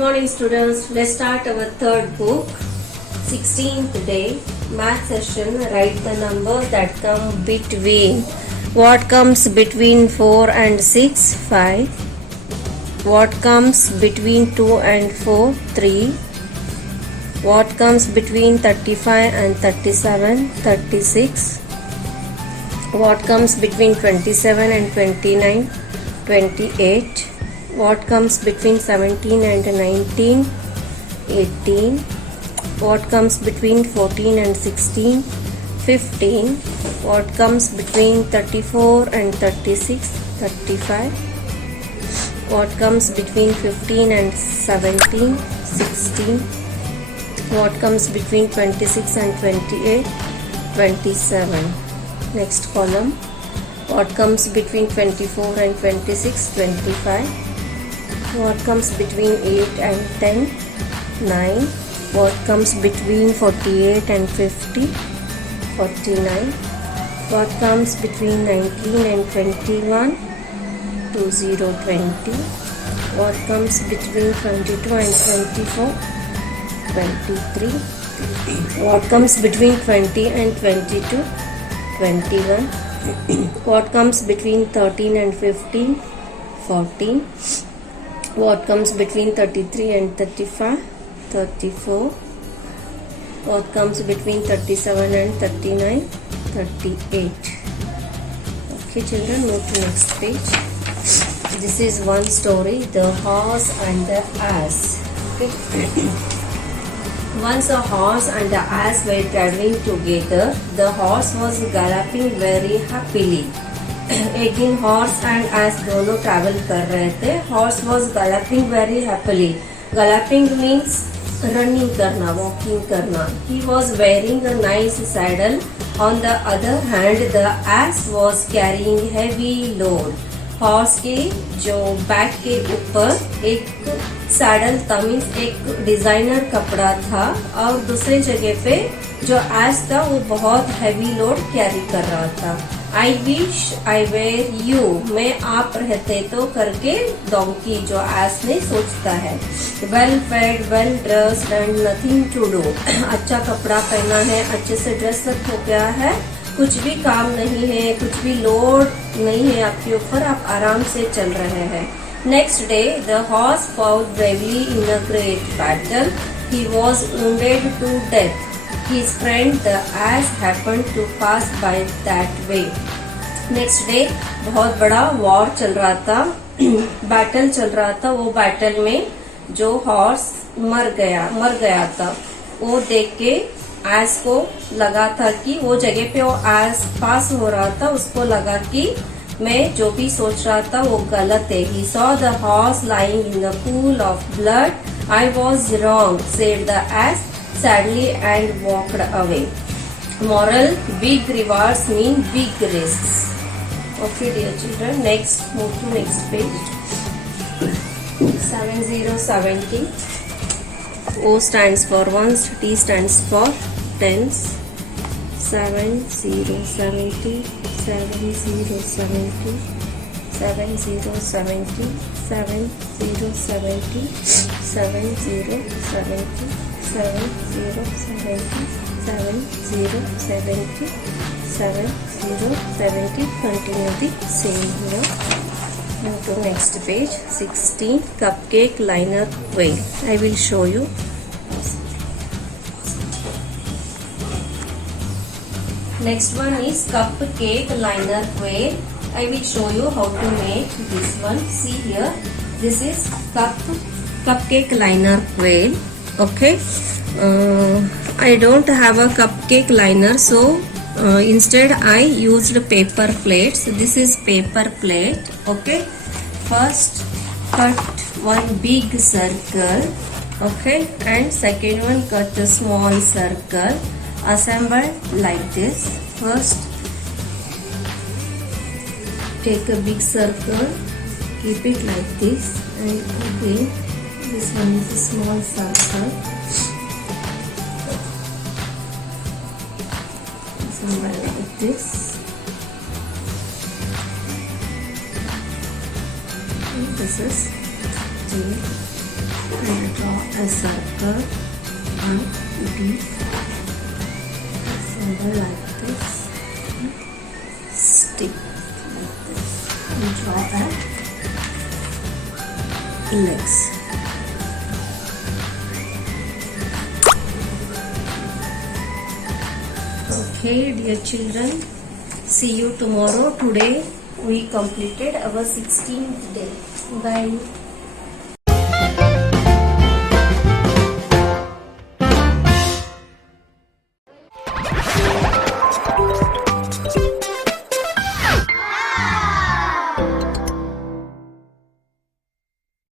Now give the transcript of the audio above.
morning students. Let's start our third book, 16th day, math session. Write the number that come between. What comes between 4 and 6? 5. What comes between 2 and 4? 3. What comes between 35 and 37? 36. What comes between 27 and 29? 28. What comes between 17 and 19? 18. What comes between 14 and 16? 15. What comes between 34 and 36? 35. What comes between 15 and 17? 16. What comes between 26 and 28? 27. Next column. What comes between 24 and 26? 25. What comes between 8 and 10? 9. What comes between 48 and 50? 49. What comes between 19 and 21? 20. What comes between 22 and 24? 23. What comes between 20 and 22? 21. What comes between 13 and 15? 14. What comes between 33 and 35? 34. What comes between 37 and 39? 38. Okay children, move to next page. This is one story, the horse and the ass. Okay. Once a horse and the ass were traveling together. The horse was galloping very happily. एक दिन horse and S दोनों travel कर रहे थे. Horse was galloping very happily. Galloping means running करना, walking करना. He was wearing a nice saddle. On the other hand the S was carrying heavy load. Horse के जो बैक के ऊपर एक सैडल था, मीन्स एक डिजाइनर कपड़ा था, और दूसरे जगह पे जो एस था वो बहुत हैवी लोड कैरी कर रहा था. I wish I were you, मैं आप रहते तो करके डोंकी जो एस ने सोचता है. Well fed, well dressed and nothing to do. अच्छा कपड़ा पहना है, अच्छे से ड्रेस अप हो गया है, कुछ भी काम नहीं है, कुछ भी लोड नहीं है आपके ऊपर, आप आराम से चल रहे हैं. Next day the horse fought bravely in a great battle. He was wounded to death. His friend the ass happened to pass by that way. Next day बहुत बड़ा वॉर चल रहा था, बैटल चल रहा था. वो बैटल में जो हॉर्स मर गया था, वो देख के एस को लगा था कि वो जगह पे वो एस पास हो रहा था, उसको लगा कि मैं जो भी सोच रहा था वो गलत है. He saw the horse lying in the pool of blood. I was wrong, said the ass sadly and walked away. Moral: big rewards mean big risks. Okay dear children, next move to next page. 7070. O stands for ones, T stands for tens. 7070, 7070, 7070, 7070, 7070, 7070, 7070, 7070. Continue the same here. Move to next page. 16. Cupcake liner whale. I will show you. Next one is cupcake liner whale. I will show you how to make this one. See here. This is cupcake liner whale. Okay. I don't have a cupcake liner, so instead I used paper plates. This is paper plate. Okay. First cut one big circle. Okay. And second one cut a small circle. Assemble like this. First take a big circle, keep it like this, and again this one is a small circle. Assemble like this. And this is 2, and draw a circle and deep symbol like this. Stick like this and draw a legs. Okay, dear children, see you tomorrow. Today we completed our 16th day. Bye.